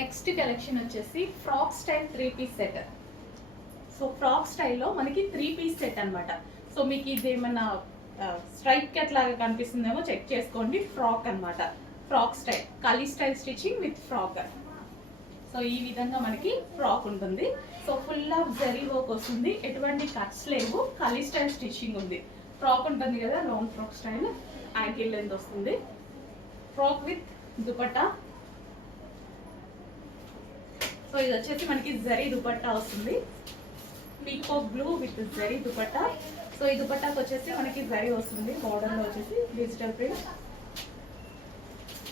Next collection వచ్చేసి frock style three piece set. So frock స్టైల్లో మనకి 3-పీస్ సెట్ అనమాట. సో మీకు ఇది ఏమన్నా స్ట్రైట్ కట్ లాగా కనిపిస్తుందేమో చెక్ చేసుకోండి. ఫ్రాక్ అనమాట, frock style, kali style stitching with frock. So ఈ విధంగా మనకి ఫ్రాక్ ఉంటుంది. So full of zari work వస్తుంది, ఎటువంటి కట్స్ లేవు, కలీ స్టైల్ స్టిచ్చింగ్ ఉంది. ఫ్రాక్ ఉంటుంది కదా, long frock style, ankle length వస్తుంది. Frock with dupatta. సో ఇది వచ్చేసి మనకి జరీ దుపట్టా వస్తుంది, peacock blue with zari dupatta. So ఈ దుపట్టాకి వచ్చేసి మనకి జరీ వస్తుంది, బార్డర్లో వచ్చేసి digital print.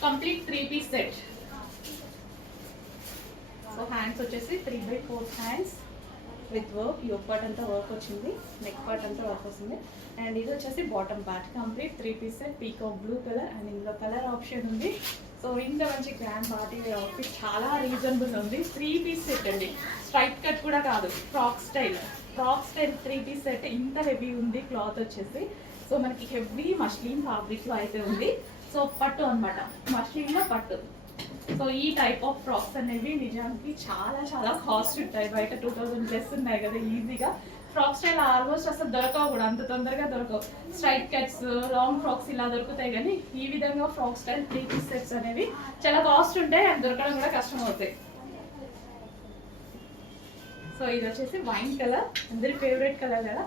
Complete three piece set. So hands వచ్చేసి 3/4 hands with work. Yoke part అంతా వర్క్ వచ్చింది, నెక్ పార్ట్ అంతా వర్క్ వస్తుంది. అండ్ ఇది వచ్చేసి bottom part. Complete three piece set, peacock blue colour. And ఇందులో కలర్ ఆప్షన్ ఉంది. సో ఇంత మంచి గ్రాండ్ పార్టీ వేర్ అవుట్ఫిట్ చాలా రీజనబుల్ ఉంది. 3-పీస్ సెట్ అండి, స్ట్రైట్ కట్ కూడా కాదు, frock style. Frock style three piece set. ఇంత హెవీ ఉంది క్లాత్ వచ్చేసి. సో మనకి హెవీ మష్లీన్ ఫ్యాబ్రిక్లో అయితే ఉంది. సో పట్టు అనమాట, మష్లీన్లో పట్టు. సో ఈ టైప్ ఆఫ్ ఫ్రాక్స్ అనేవి నిజానికి చాలా చాలా కాస్ట్ ఉంటాయి. బయట 2000+ ఉన్నాయి కదా ఈజీగా. ఫ్రాక్ స్టైల్ ఆల్మోస్ట్ అసలు దొరకవు కూడా, అంత తొందరగా దొరకవు. స్ట్రైట్ కట్స్, లాంగ్ ఫ్రాక్స్ ఇలా దొరుకుతాయి, కానీ ఈ విధంగా ఫ్రాక్ స్టైల్ 3-పీస్ సెట్స్ అనేవి చాలా కాస్ట్ ఉంటాయి అండ్ దొరకడం కూడా కష్టం అవుతాయి. సో ఇది వచ్చేసి వైన్ కలర్, అందరి ఫేవరెట్ కలర్ కదా.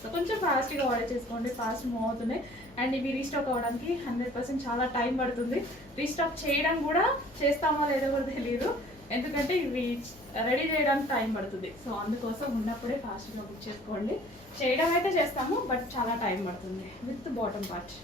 సో కొంచెం ఫాస్ట్గా ఆర్డర్ చేసుకోండి, ఫాస్ట్ మూవ్ అవుతున్నాయి. అండ్ ఇవి రీస్టాక్ అవ్వడానికి 100% చాలా టైం పడుతుంది. రీస్టాక్ చేయడం కూడా చేస్తామో లేదో కూడా తెలియదు, ఎందుకంటే ఇవి రెడీ చేయడానికి టైం పడుతుంది. సో అందుకోసం ఉన్నప్పుడే ఫాస్ట్గా బుక్ చేసుకోండి. చేయడం అయితే చేస్తాము, బట్ చాలా టైం పడుతుంది. With bottom part.